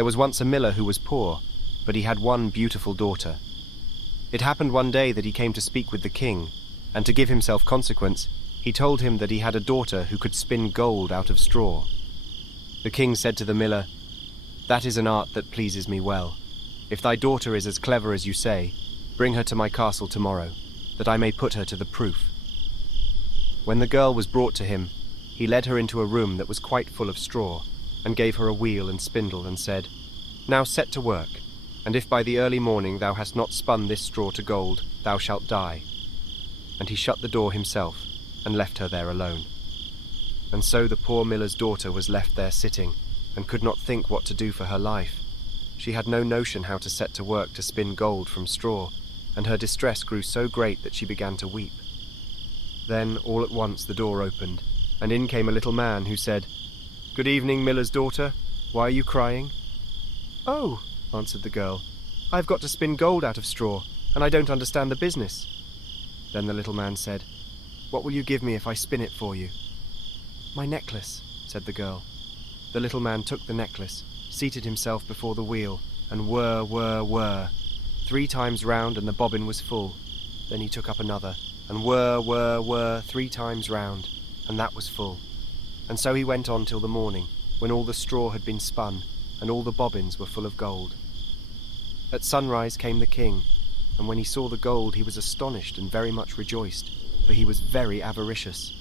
There was once a miller who was poor, but he had one beautiful daughter. It happened one day that he came to speak with the king, and to give himself consequence, he told him that he had a daughter who could spin gold out of straw. The king said to the miller, "That is an art that pleases me well. If thy daughter is as clever as you say, bring her to my castle tomorrow, that I may put her to the proof." When the girl was brought to him, he led her into a room that was quite full of straw, and gave her a wheel and spindle, and said, "Now set to work, and if by the early morning thou hast not spun this straw to gold, thou shalt die." And he shut the door himself, and left her there alone. And so the poor miller's daughter was left there sitting, and could not think what to do for her life. She had no notion how to set to work to spin gold from straw, and her distress grew so great that she began to weep. Then, all at once, the door opened, and in came a little man who said, "Good evening, miller's daughter. Why are you crying?" "Oh," answered the girl, "I've got to spin gold out of straw, and I don't understand the business." Then the little man said, "What will you give me if I spin it for you?" "My necklace," said the girl. The little man took the necklace, seated himself before the wheel, and whir, whir, whir. 3 times round, and the bobbin was full. Then he took up another, and whir, whir, whir, 3 times round, and that was full. And so he went on till the morning, when all the straw had been spun, and all the bobbins were full of gold. At sunrise came the king, and when he saw the gold he was astonished and very much rejoiced, for he was very avaricious.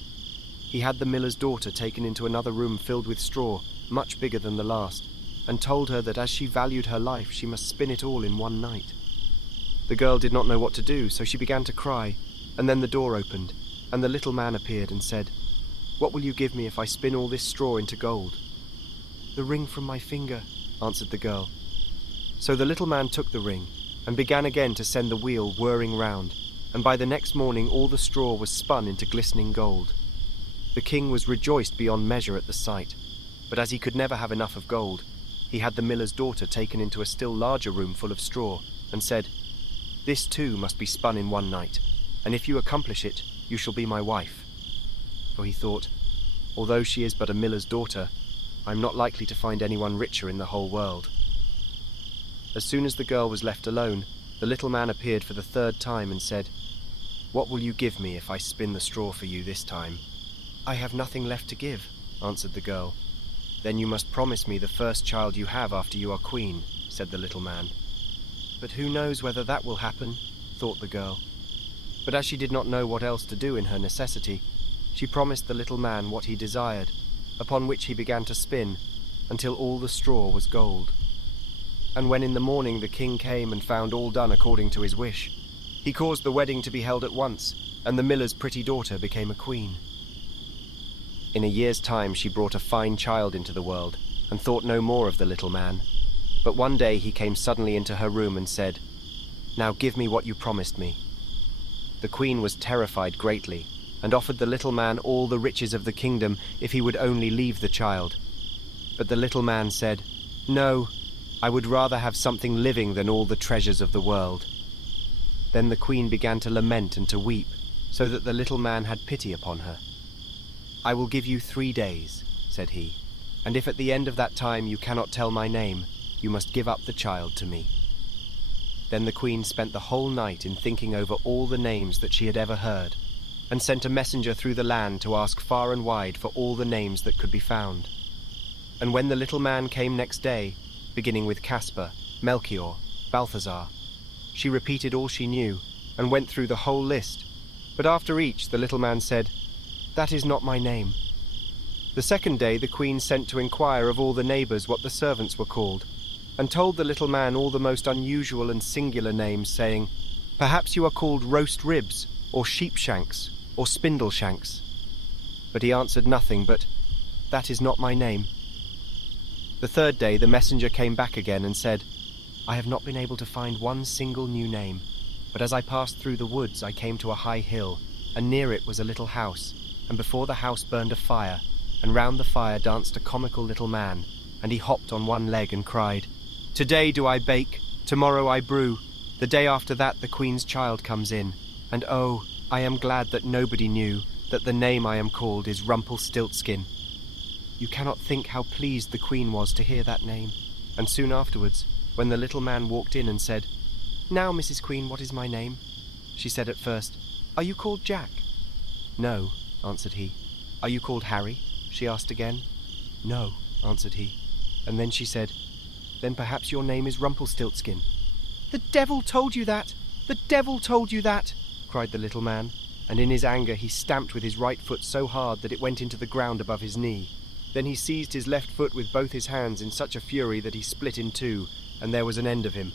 He had the miller's daughter taken into another room filled with straw, much bigger than the last, and told her that as she valued her life she must spin it all in one night. The girl did not know what to do, so she began to cry, and then the door opened, and the little man appeared and said, "What will you give me if I spin all this straw into gold?" "The ring from my finger," answered the girl. So the little man took the ring, and began again to send the wheel whirring round, and by the next morning all the straw was spun into glistening gold. The king was rejoiced beyond measure at the sight, but as he could never have enough of gold, he had the miller's daughter taken into a still larger room full of straw, and said, "This too must be spun in one night, and if you accomplish it, you shall be my wife." For he thought, although she is but a miller's daughter, I am not likely to find anyone richer in the whole world. As soon as the girl was left alone, the little man appeared for the 3rd time and said, "What will you give me if I spin the straw for you this time?" "I have nothing left to give," answered the girl. "Then you must promise me the first child you have after you are queen," said the little man. "But who knows whether that will happen?" thought the girl. But as she did not know what else to do in her necessity, she promised the little man what he desired, upon which he began to spin, until all the straw was gold. And when in the morning the king came and found all done according to his wish, he caused the wedding to be held at once, and the miller's pretty daughter became a queen. In a year's time she brought a fine child into the world, and thought no more of the little man. But one day he came suddenly into her room and said, "Now give me what you promised me." The queen was terrified greatly, and offered the little man all the riches of the kingdom if he would only leave the child. But the little man said, "No, I would rather have something living than all the treasures of the world." Then the queen began to lament and to weep, so that the little man had pity upon her. "I will give you 3 days," said he, "and if at the end of that time you cannot tell my name, you must give up the child to me." Then the queen spent the whole night in thinking over all the names that she had ever heard, and sent a messenger through the land to ask far and wide for all the names that could be found. And when the little man came next day, beginning with Caspar, Melchior, Balthazar, she repeated all she knew, and went through the whole list, but after each the little man said, "That is not my name." The 2nd day the queen sent to inquire of all the neighbours what the servants were called, and told the little man all the most unusual and singular names, saying, "Perhaps you are called roast ribs, or sheep shanks, or spindle shanks." But he answered nothing but, "That is not my name." The 3rd day the messenger came back again and said, "I have not been able to find one single new name, but as I passed through the woods I came to a high hill, and near it was a little house, and before the house burned a fire, and round the fire danced a comical little man, and he hopped on one leg and cried, 'Today do I bake, tomorrow I brew, the day after that the queen's child comes in, and oh, I am glad that nobody knew that the name I am called is Rumpelstitskin.' You cannot think how pleased the queen was to hear that name, And soon afterwards, when the little man walked in and said, "Now, Mrs. Queen, what is my name?" she said at first, "Are you called Jack?" "No," answered he. "Are you called Harry?" she asked again. "No," answered he. And then she said, "Then perhaps your name is Rumpelstitskin." "The devil told you that! The devil told you that!" cried the little man, and in his anger he stamped with his right foot so hard that it went into the ground above his knee. Then he seized his left foot with both his hands in such a fury that he split in two, and there was an end of him.